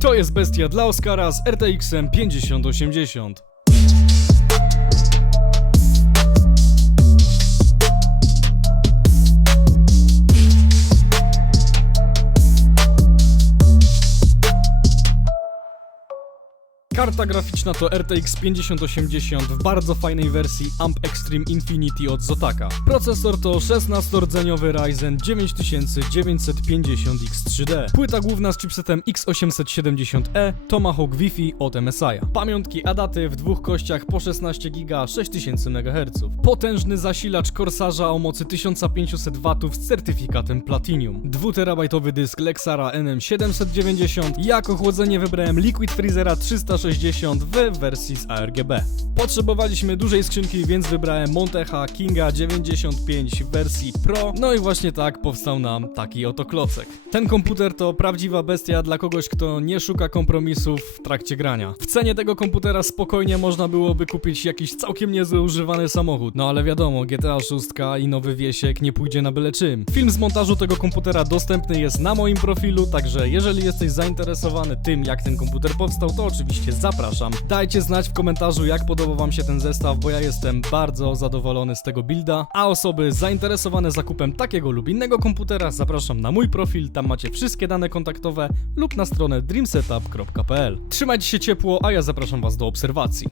To jest bestia dla Oscara z RTX-em 5080. Karta graficzna to RTX 5080 w bardzo fajnej wersji AMP Extreme Infinity od Zotaka. Procesor to 16-rdzeniowy Ryzen 9950X3D. Płyta główna z chipsetem X870E, Tomahawk Wi-Fi od MSI. Pamiątki ADATY w dwóch kościach po 16 GB 6000 MHz. Potężny zasilacz Corsarza o mocy 1500 W z certyfikatem Platinum. 2TB dysk Lexara NM790. Jak ochłodzenie wybrałem Liquid Freezera 360 w wersji z ARGB. Potrzebowaliśmy dużej skrzynki, więc wybrałem Montecha Kinga 95 w wersji Pro. No i właśnie tak powstał nam taki oto klocek. Ten komputer to prawdziwa bestia dla kogoś, kto nie szuka kompromisów w trakcie grania. W cenie tego komputera spokojnie można byłoby kupić jakiś całkiem niezły używany samochód. No ale wiadomo, GTA 6 i nowy Wiesiek nie pójdzie na byle czym. Film z montażu tego komputera dostępny jest na moim profilu, także jeżeli jesteś zainteresowany tym, jak ten komputer powstał, to oczywiście zapraszam. Dajcie znać w komentarzu, jak podobał wam się ten zestaw, bo ja jestem bardzo zadowolony z tego builda, a osoby zainteresowane zakupem takiego lub innego komputera zapraszam na mój profil, tam macie wszystkie dane kontaktowe lub na stronę dreamsetup.pl. Trzymajcie się ciepło, a ja zapraszam was do obserwacji.